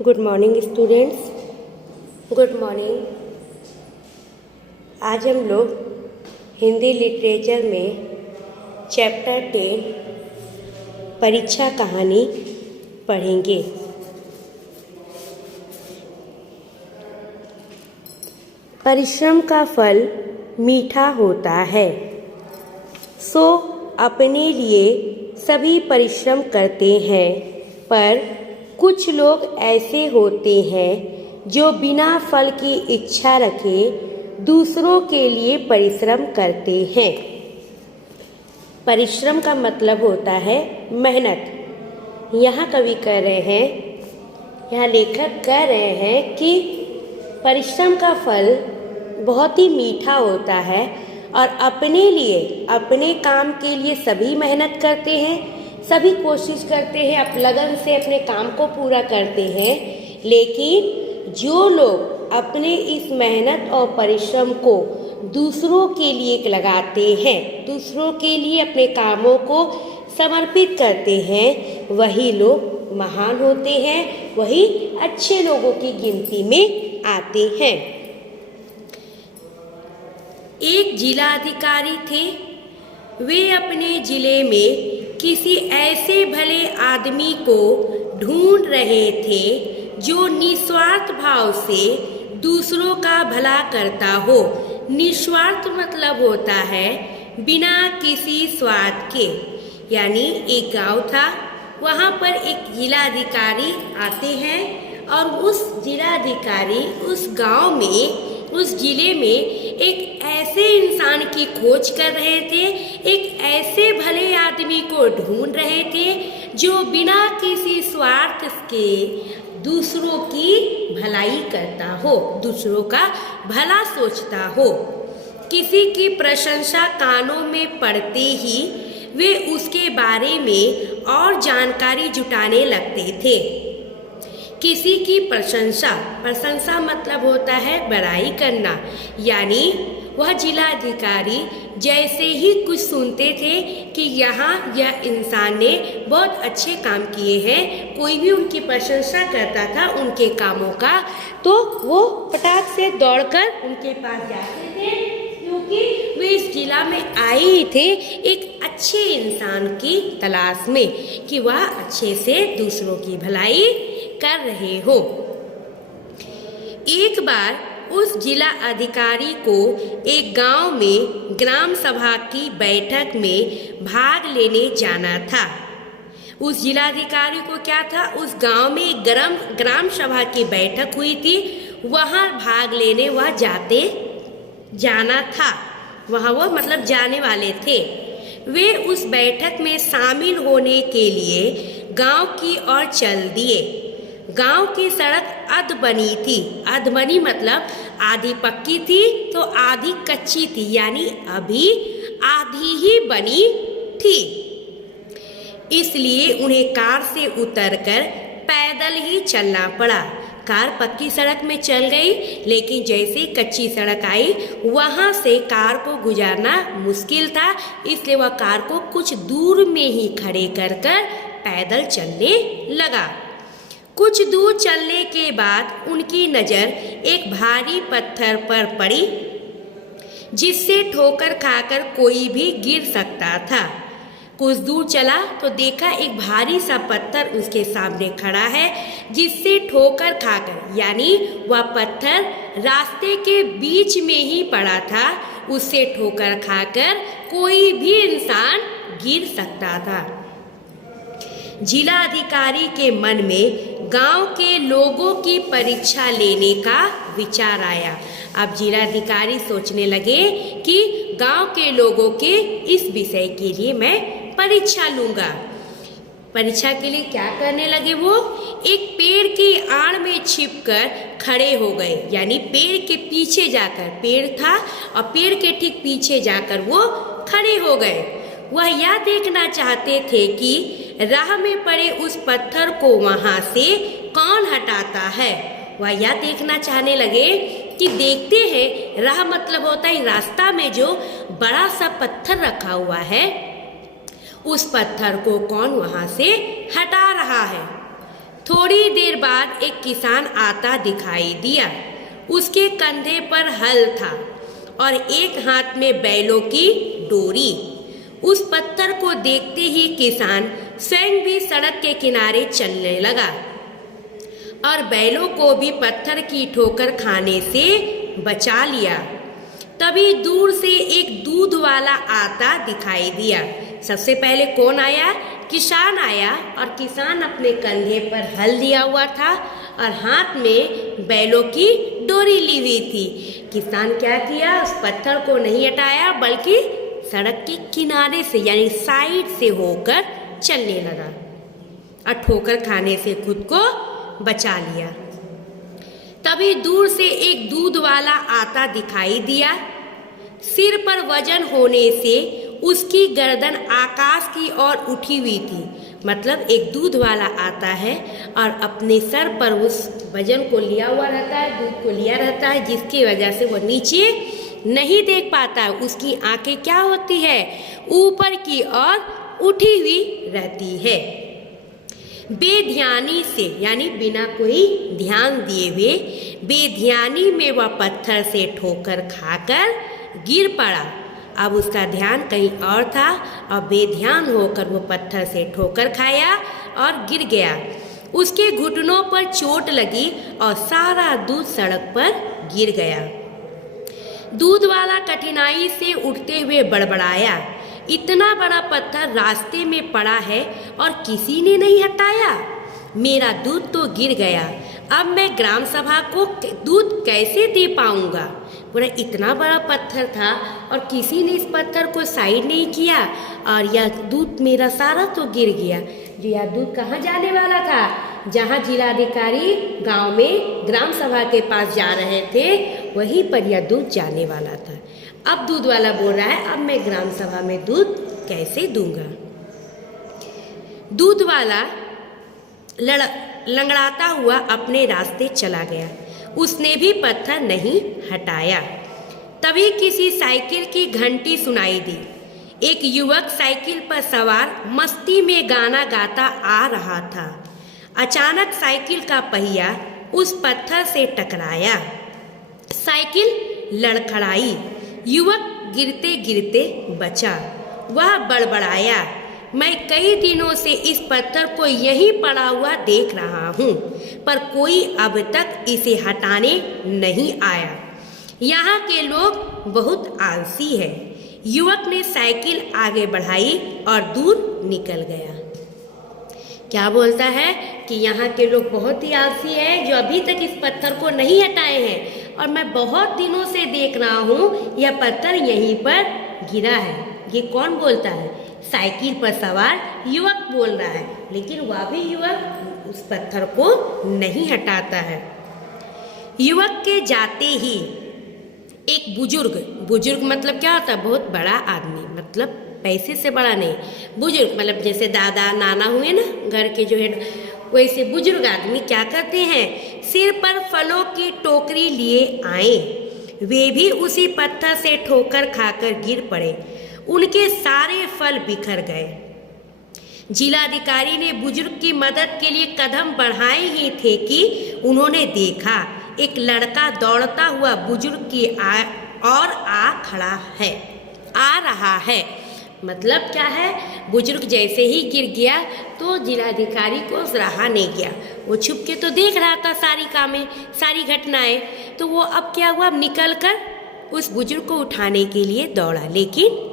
Good morning students, good morning. आज हम लोग हिंदी लिटरेचर में चैप्टर 10 परीक्षा कहानी पढ़ेंगे। परिश्रम का फल मीठा होता है, सो अपने लिए सभी परिश्रम करते हैं, पर कुछ लोग ऐसे होते हैं जो बिना फल की इच्छा रखे दूसरों के लिए परिश्रम करते हैं। परिश्रम का मतलब होता है मेहनत। यहाँ कवि कह रहे हैं, यहाँ लेखक कह रहे हैं कि परिश्रम का फल बहुत ही मीठा होता है और अपने लिए, अपने काम के लिए सभी मेहनत करते हैं, सभी कोशिश करते हैं, आप लगन से अपने काम को पूरा करते हैं। लेकिन जो लोग अपने इस मेहनत और परिश्रम को दूसरों के लिए लगाते हैं, दूसरों के लिए अपने कामों को समर्पित करते हैं, वही लोग महान होते हैं, वही अच्छे लोगों की गिनती में आते हैं। एक जिलाधिकारी थे। वे अपने जिले में किसी ऐसे भले आदमी को ढूंढ रहे थे जो निस्वार्थ भाव से दूसरों का भला करता हो। निस्वार्थ मतलब होता है बिना किसी स्वार्थ के। यानी एक गांव था, वहां पर एक जिलाधिकारी आते हैं और उस जिलाधिकारी उस गांव में, उस जिले में एक ऐसे इंसान की खोज कर रहे थे, एक ऐसे भले आदमी को ढूंढ रहे थे जो बिना किसी स्वार्थ के दूसरों की भलाई करता हो, दूसरों का भला सोचता हो। किसी की प्रशंसा कानों में पड़ते ही वे उसके बारे में और जानकारी जुटाने लगते थे। किसी की प्रशंसा मतलब होता है बड़ाई करना। यानी वह जिलाधिकारी जैसे ही कुछ सुनते थे कि यहाँ यह इंसान ने बहुत अच्छे काम किए हैं, कोई भी उनकी प्रशंसा करता था उनके कामों का, तो वो फटाक से दौड़कर उनके पास जाते थे, क्योंकि वे इस जिला में आए ही थे एक अच्छे इंसान की तलाश में कि वह अच्छे से दूसरों की भलाई कर रहे हो। एक बार उस जिला अधिकारी को एक गांव में ग्राम सभा की बैठक में भाग लेने जाना था। उस जिलाधिकारी को क्या था, उस गांव में एक ग्राम सभा की बैठक हुई थी, वहां भाग लेने वह जाना था, वहां वो मतलब जाने वाले थे। वे उस बैठक में शामिल होने के लिए गांव की ओर चल दिए। गांव की सड़क अध बनी थी। अध बनी मतलब आधी पक्की थी तो आधी कच्ची थी, यानी अभी आधी ही बनी थी। इसलिए उन्हें कार से उतरकर पैदल ही चलना पड़ा। कार पक्की सड़क में चल गई, लेकिन जैसे कच्ची सड़क आई वहां से कार को गुजारना मुश्किल था, इसलिए वह कार को कुछ दूर में ही खड़े कर पैदल चलने लगा। कुछ दूर चलने के बाद उनकी नज़र एक भारी पत्थर पर पड़ी, जिससे ठोकर खाकर कोई भी गिर सकता था। कुछ दूर चला तो देखा एक भारी सा पत्थर उसके सामने खड़ा है, जिससे ठोकर खाकर, यानी वह पत्थर रास्ते के बीच में ही पड़ा था, उससे ठोकर खाकर कोई भी इंसान गिर सकता था। जिलाधिकारी के मन में गांव के लोगों की परीक्षा लेने का विचार आया। अब जिलाधिकारी सोचने लगे कि गांव के लोगों के इस विषय के लिए मैं परीक्षा लूंगा। परीक्षा के लिए क्या करने लगे, वो एक पेड़ की आड़ में छिपकर खड़े हो गए। यानी पेड़ के पीछे जाकर, पेड़ था और पेड़ के ठीक पीछे जाकर वो खड़े हो गए। वह यह देखना चाहते थे कि राह में पड़े उस पत्थर को वहां से कौन हटाता है। वह यह देखना चाहने लगे कि देखते हैं, राह मतलब होता है रास्ता में जो बड़ा सा पत्थर रखा हुआ है, उस पत्थर को कौन वहां से हटा रहा है। थोड़ी देर बाद एक किसान आता दिखाई दिया। उसके कंधे पर हल था और एक हाथ में बैलों की डोरी। उस पत्थर को देखते ही किसान स्वयं भी सड़क के किनारे चलने लगा और बैलों को भी पत्थर की ठोकर खाने से बचा लिया। तभी दूर से एक दूध वाला आता दिखाई दिया। सबसे पहले कौन आया? किसान आया, और किसान अपने कंधे पर हल लिया हुआ था और हाथ में बैलों की डोरी ली हुई थी। किसान क्या किया? उस पत्थर को नहीं हटाया बल्कि सड़क के किनारे से यानी साइड से होकर चलने लगा और ठोकर खाने से खुद को बचा लिया। तभी दूर से एक दूध वाला आता दिखाई दिया। सिर पर वजन होने से उसकी गर्दन आकाश की ओर उठी हुई थी। मतलब एक दूध वाला आता है और अपने सर पर उस वजन को लिया हुआ रहता है, दूध को लिया रहता है, जिसकी वजह से वो नीचे नहीं देख पाता। उसकी आंखें क्या होती है? ऊपर की ओर उठी हुई रहती है। बेध्यानी से यानी बिना कोई ध्यान दिए हुए बेध्यानी में वह पत्थर से ठोकर खाकर गिर पड़ा। अब उसका ध्यान कहीं और था और बेध्यान होकर वो पत्थर से ठोकर खाया और गिर गया। उसके घुटनों पर चोट लगी और सारा दूध सड़क पर गिर गया। दूध वाला कठिनाई से उठते हुए बड़बड़ाया, इतना बड़ा पत्थर रास्ते में पड़ा है और किसी ने नहीं हटाया। मेरा दूध तो गिर गया, अब मैं ग्राम सभा को दूध कैसे दे पाऊंगा? पूरा इतना बड़ा पत्थर था और किसी ने इस पत्थर को साइड नहीं किया और यह दूध मेरा सारा तो गिर गया। जो यह दूध कहाँ जाने वाला था? जहाँ जिलाधिकारी गांव में ग्राम सभा के पास जा रहे थे, वहीं पर यह दूध जाने वाला था। अब दूध वाला बोल रहा है, अब मैं ग्राम सभा में दूध कैसे दूंगा? दूध वाला लंगड़ाता हुआ अपने रास्ते चला गया। उसने भी पत्थर नहीं हटाया। तभी किसी साइकिल की घंटी सुनाई दी। एक युवक साइकिल पर सवार मस्ती में गाना गाता आ रहा था। अचानक साइकिल का पहिया उस पत्थर से टकराया। साइकिल लड़खड़ाई। युवक गिरते गिरते बचा। वह बड़बड़ाया, मैं कई दिनों से इस पत्थर को यहीं पड़ा हुआ देख रहा हूँ, पर कोई अब तक इसे हटाने नहीं आया। यहाँ के लोग बहुत आलसी हैं। युवक ने साइकिल आगे बढ़ाई और दूर निकल गया। क्या बोलता है कि यहाँ के लोग बहुत ही आलसी हैं जो अभी तक इस पत्थर को नहीं हटाए हैं, और मैं बहुत दिनों से देख रहा हूँ यह पत्थर यहीं पर गिरा है। ये कौन बोलता है? साइकिल पर सवार युवक बोल रहा है, लेकिन वह भी युवक उस पत्थर को नहीं हटाता है। युवक के जाते ही एक बुजुर्ग मतलब क्या होता है? बहुत बड़ा आदमी, मतलब पैसे से बड़ा नहीं, बुजुर्ग मतलब जैसे दादा नाना हुए ना घर के जो है, वैसे बुजुर्ग आदमी क्या करते हैं? सिर पर फलों की टोकरी लिए आए। वे भी उसी पत्थर से ठोकर खाकर गिर पड़े। उनके सारे फल बिखर गए। जिलाधिकारी ने बुजुर्ग की मदद के लिए कदम बढ़ाए ही थे कि उन्होंने देखा एक लड़का दौड़ता हुआ बुजुर्ग की ओर आ रहा है। मतलब क्या है? बुजुर्ग जैसे ही गिर गया तो जिलाधिकारी को रहा नहीं गया। वो छुप के तो देख रहा था सारी घटनाएं। तो वो अब क्या हुआ? निकल कर उस बुजुर्ग को उठाने के लिए दौड़ा, लेकिन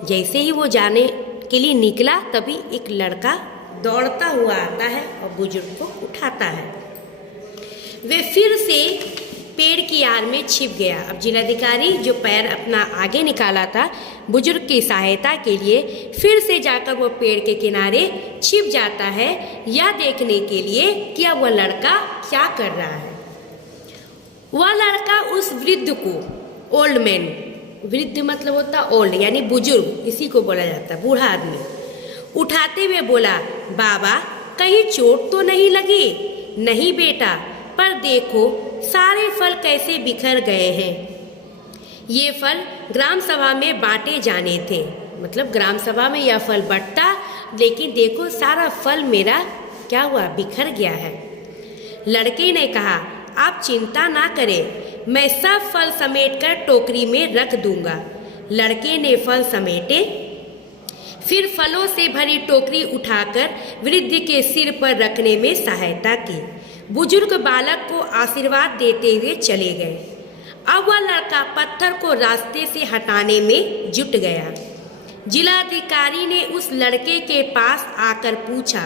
जैसे ही वो जाने के लिए निकला तभी एक लड़का दौड़ता हुआ आता है और बुजुर्ग को उठाता है। वे फिर से पेड़ की आड़ में छिप गया। अब जिलाधिकारी जो पैर अपना आगे निकाला था बुजुर्ग की सहायता के लिए, फिर से जाकर वो पेड़ के किनारे छिप जाता है, यह देखने के लिए कि अब वह लड़का क्या कर रहा है। वह लड़का उस वृद्ध को, ओल्ड मैन, वृद्ध मतलब होता ओल्ड यानी बुजुर्ग, इसी को बोला जाता है बूढ़ा आदमी, उठाते हुए बोला, बाबा कहीं चोट तो नहीं लगी? नहीं बेटा, पर देखो सारे फल कैसे बिखर गए हैं। ये फल ग्राम सभा में बांटे जाने थे। मतलब ग्राम सभा में यह फल बंटता, लेकिन देखो सारा फल मेरा क्या हुआ, बिखर गया है। लड़के ने कहा, आप चिंता ना करें, मैं सब फल समेटकर टोकरी में रख दूंगा। लड़के ने फल समेटे, फिर फलों से भरी टोकरी उठाकर वृद्ध के सिर पर रखने में सहायता की। बुजुर्ग बालक को आशीर्वाद देते हुए चले गए। अब वह लड़का पत्थर को रास्ते से हटाने में जुट गया। जिलाधिकारी ने उस लड़के के पास आकर पूछा,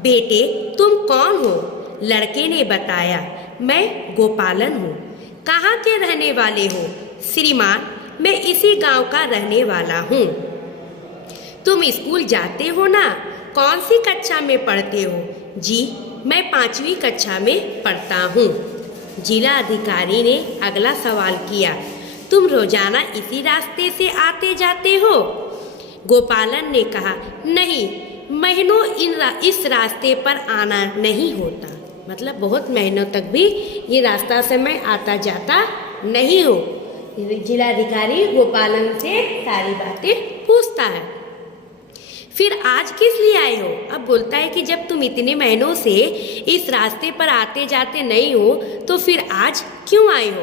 बेटे तुम कौन हो? लड़के ने बताया, मैं गोपालन हूँ। कहाँ के रहने वाले हो? श्रीमान, मैं इसी गांव का रहने वाला हूँ। तुम स्कूल जाते हो ना? कौन सी कक्षा में पढ़ते हो? जी, मैं 5वीं कक्षा में पढ़ता हूँ। जिला अधिकारी ने अगला सवाल किया, तुम रोजाना इसी रास्ते से आते जाते हो? गोपालन ने कहा, नहीं, महीनों इस रास्ते पर आना नहीं होता। मतलब बहुत महीनों तक भी ये रास्ता से मैं आता जाता नहीं हो। जिलाधिकारी गोपालन से सारी बातें पूछता है। फिर आज किस लिए आए हो? अब बोलता है कि जब तुम इतने महीनों से इस रास्ते पर आते जाते नहीं हो तो फिर आज क्यों आए हो?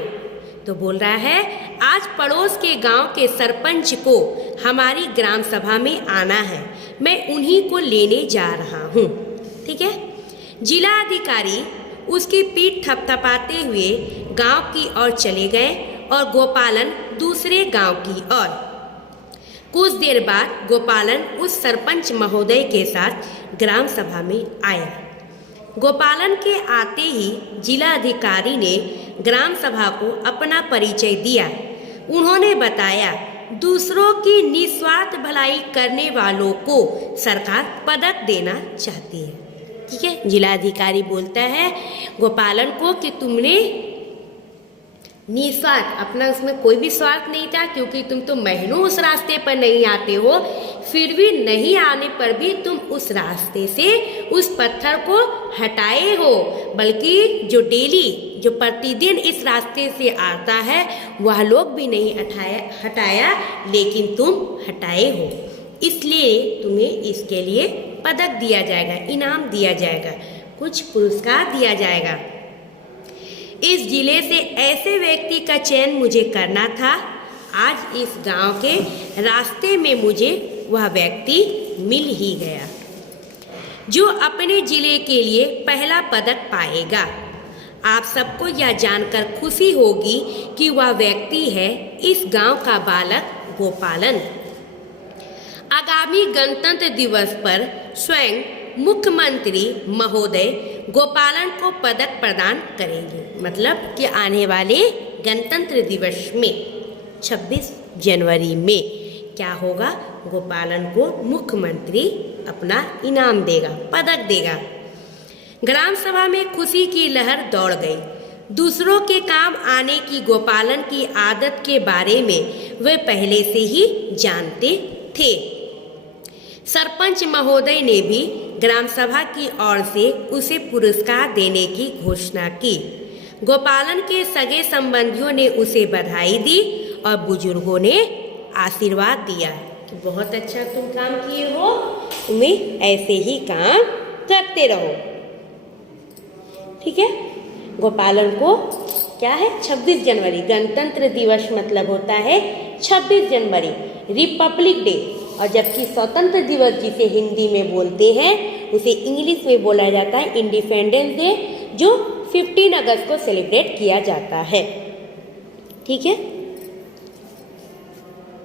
तो बोल रहा है, आज पड़ोस के गांव के सरपंच को हमारी ग्राम सभा में आना है, मैं उन्हीं को लेने जा रहा हूँ। ठीक है। जिला अधिकारी उसकी पीठ थपथपाते हुए गांव की ओर चले गए और गोपालन दूसरे गांव की ओर। कुछ देर बाद गोपालन उस सरपंच महोदय के साथ ग्राम सभा में आया। गोपालन के आते ही जिला अधिकारी ने ग्राम सभा को अपना परिचय दिया। उन्होंने बताया, दूसरों की निस्वार्थ भलाई करने वालों को सरकार पदक देना चाहती है। ठीक है। जिला अधिकारी बोलता है गोपालन को कि तुमने निस्वार्थ, अपना उसमें कोई भी स्वार्थ नहीं था, क्योंकि तुम तो महीनों उस रास्ते पर नहीं आते हो, फिर भी नहीं आने पर भी तुम उस रास्ते से उस पत्थर को हटाए हो, बल्कि जो डेली जो प्रतिदिन इस रास्ते से आता है वह लोग भी नहीं हटाया, लेकिन तुम हटाए हो, इसलिए तुम्हें इसके लिए पदक दिया जाएगा, इनाम दिया जाएगा, कुछ पुरस्कार दिया जाएगा। इस जिले से ऐसे व्यक्ति का चयन मुझे करना था। आज इस गांव के रास्ते में मुझे वह व्यक्ति मिल ही गया जो अपने जिले के लिए पहला पदक पाएगा। आप सबको यह जानकर खुशी होगी कि वह व्यक्ति है इस गांव का बालक गोपालन। आगामी गणतंत्र दिवस पर स्वयं मुख्यमंत्री महोदय गोपालन को पदक प्रदान करेंगे। मतलब कि आने वाले गणतंत्र दिवस में 26 जनवरी में क्या होगा, गोपालन को मुख्यमंत्री अपना इनाम देगा, पदक देगा। ग्राम सभा में खुशी की लहर दौड़ गई। दूसरों के काम आने की गोपालन की आदत के बारे में वे पहले से ही जानते थे। सरपंच महोदय ने भी ग्राम सभा की ओर से उसे पुरस्कार देने की घोषणा की। गोपालन के सगे संबंधियों ने उसे बधाई दी और बुजुर्गों ने आशीर्वाद दिया कि बहुत अच्छा तुम काम किए हो, तुम्हें ऐसे ही काम करते रहो। ठीक है। गोपालन को क्या है, 26 जनवरी गणतंत्र दिवस मतलब होता है 26 जनवरी रिपब्लिक डे, और जबकि स्वतंत्र दिवस जिसे हिंदी में बोलते हैं उसे इंग्लिश में बोला जाता है इंडिपेंडेंस डे, जो 15 अगस्त को सेलिब्रेट किया जाता है। ठीक है।